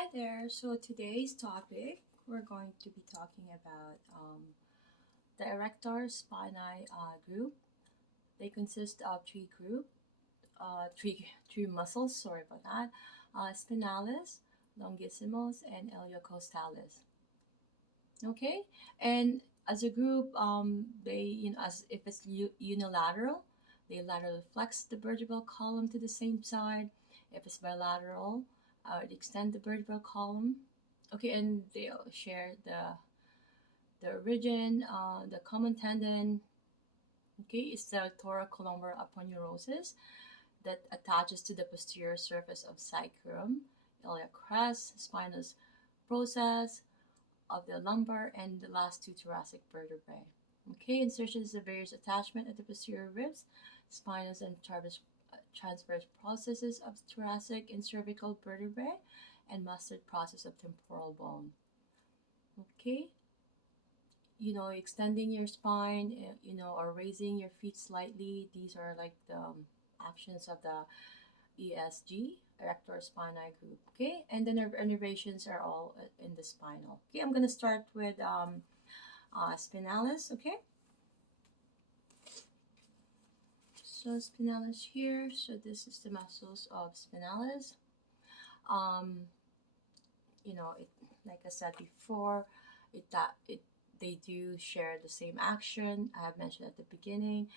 Hi there. So today's topic, we're going to be talking about the Erector Spinae group. They consist of three muscles. Sorry about that. Spinalis, longissimus, and iliocostalis. Okay, and as a group, they as if it's unilateral, they laterally flex the vertebral column to the same side. If it's bilateral, they extend the vertebral column. Okay, and they share the origin, the common tendon. Okay, is the thoracolumbar aponeurosis that attaches to the posterior surface of sacrum, iliac crest, spinous process of the lumbar, and the last two thoracic vertebrae. Okay, insertion is the various attachment at the posterior ribs, spinous and transverse processes of thoracic and cervical vertebrae, and mustard process of temporal bone. Okay, extending your spine, or raising your feet slightly. These are like the actions of the ESG, Erector Spinae group. Okay, and the nerve innervations are all in the spinal. Okay, I'm gonna start with spinalis. Okay, so spinalis here. So this is the muscles of spinalis. Um, like I said before, it they do share the same action I have mentioned at the beginning.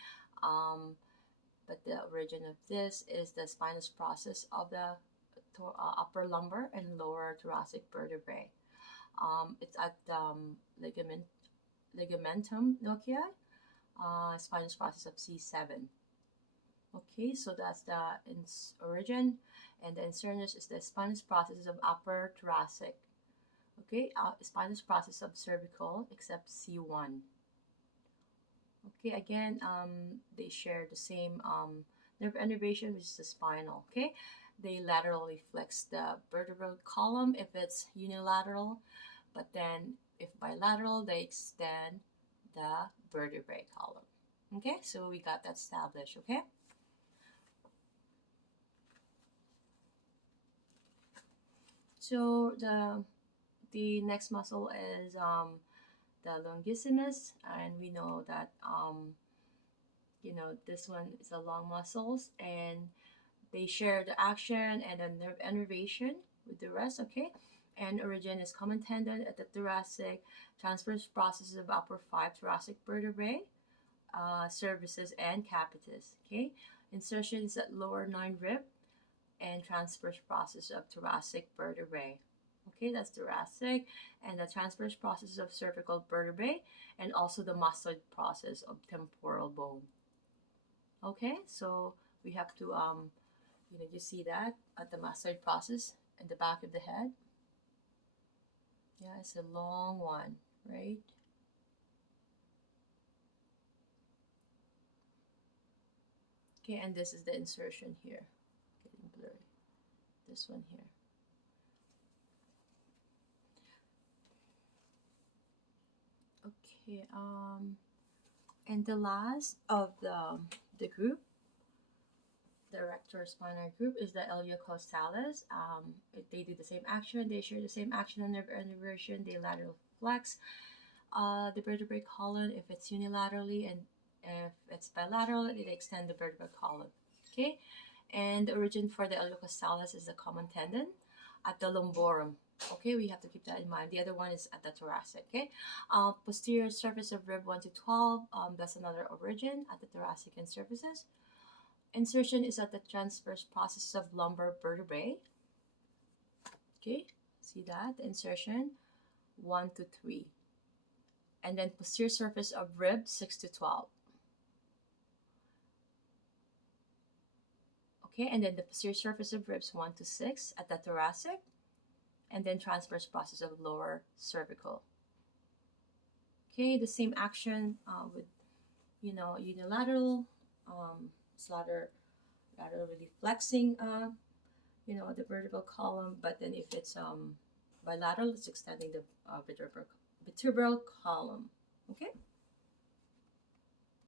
But the origin of this is the spinous process of the upper lumbar and lower thoracic vertebrae. It's at ligamentum nochiae, spinous process of C7. Okay, so that's the origin, and the insertion is the spinous process of upper thoracic. Okay, spinous process of cervical except C1. Okay, again, they share the same nerve innervation, which is the spinal. Okay, they laterally flex the vertebral column if it's unilateral, but then if bilateral, they extend the vertebrae column. Okay, so we got that established. Okay. So the next muscle is the longissimus, and we know that this one is a long muscles, and they share the action and the nerve innervation with the rest. Okay, and origin is common tendon at the thoracic, transverse processes of upper 5 thoracic vertebrae, cervices and capitis. Okay, insertions at lower 9 rib, and transverse process of thoracic vertebrae. Okay, that's thoracic, and the transverse process of cervical vertebrae, and also the mustard process of temporal bone. Okay, so we have to you see that at the mustard process at the back of the head. Yeah, it's a long one, right? Okay, and this is the insertion here. Getting blurry. This one here. Okay, and the last of the group, the Erector Spinae group, is the iliocostalis. They do the same action. They share the same action and nerve innervation. They lateral flex the vertebrae column if it's unilaterally, and if it's bilateral, they extend the vertebral column. Okay, and the origin for the iliocostalis is the common tendon at the lumborum. Okay, we have to keep that in mind. The other one is at the thoracic. Okay, posterior surface of rib 1 to 12. That's another origin at the thoracic and surfaces. Insertion is at the transverse process of lumbar vertebrae. Okay, see that the insertion 1 to 3, and then posterior surface of rib 6 to 12. Okay, and then the posterior surface of ribs 1 to 6 at the thoracic, and then transverse process of lower cervical. Okay, the same action with unilateral, it's laterally flexing the vertebral column, but then if it's bilateral, it's extending the vertebral column. Okay.